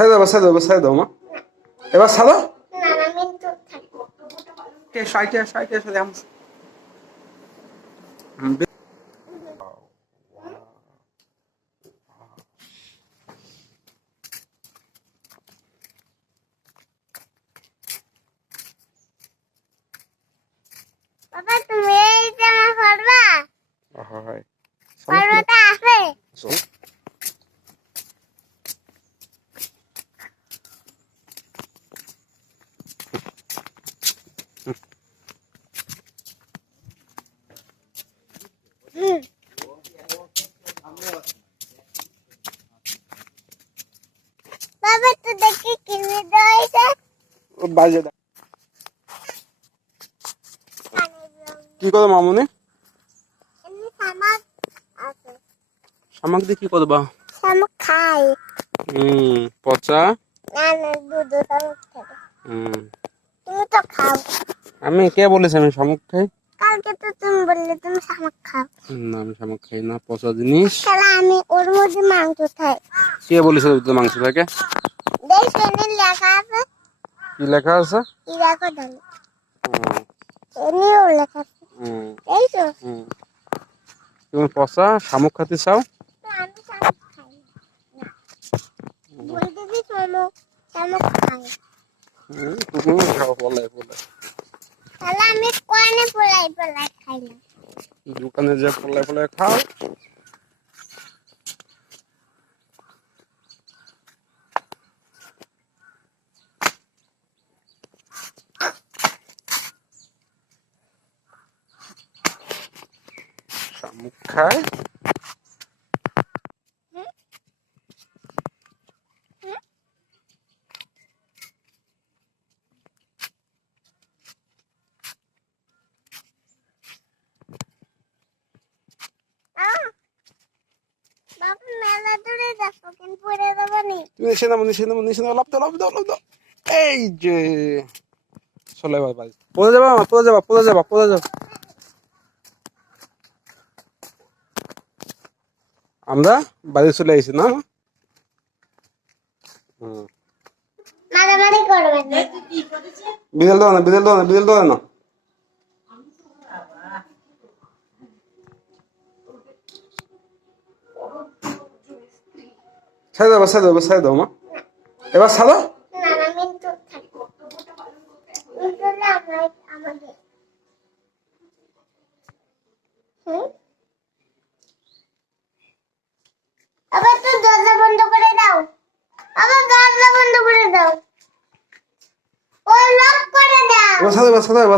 ছেড়ে দাও মা। এবার ছাড়ো। না না আমি তো থাকবো। সাইটে সাইটে সাথে বাবা তুমি এই জামা পরবা? হয় পরবাটা আছে? বাবা তো দেখি কিনে দেওয়া বাজে কি করো মামুনি? এমনি শামাক আছে। শামাক দিয়ে কি করবা? শামাক খাই। পচা। না না দুধ শামাক খাবে। তুমি তো খাও। আমি কে বলেছি আমি শামুক খাই? কালকে তো তুমি বললে তুমি শামাক খাও। না আমি শামুক খাই না, পচা জিনিস। তাহলে আমি ওর মধ্যে মাংস খাই। কে বলেছে মাংস থাকে? দেখো এনে লেখা আছে। কি লেখা আছে? ইরাকো ডাল। এনেও লেখা আছে। এই তো। তুমি পচা শামুক খেতে চাও? আমি শামুক খাই না। বলতে দি শামুক খাই। তুমি খাও বলে বলে। তাহলে আমি কোনে পোলাই খাই না। দোকানে যে পোলাই খাও। শামুক খায়। বাবা মেলা দূরে যাচ্ছ কিন্তু পড়ে যাবো নি। তুমি নিচে নামো লাফ দাও। এই যে চলে ভাই পড়ে যাবা। আমরা বাড়ি চলে আইছি না? মারামারি করবেন না। বিড়াল দাও না। ছেড়ে দাও মা। এবার ছাড়ো। না না আমি তো থাকবো। তাহলে আমাদের আবার তো দরজা বন্ধ করে দাও। আবার দরজা বন্ধ করে দাও। ও লক করে দাও। এবার ছাড়ো।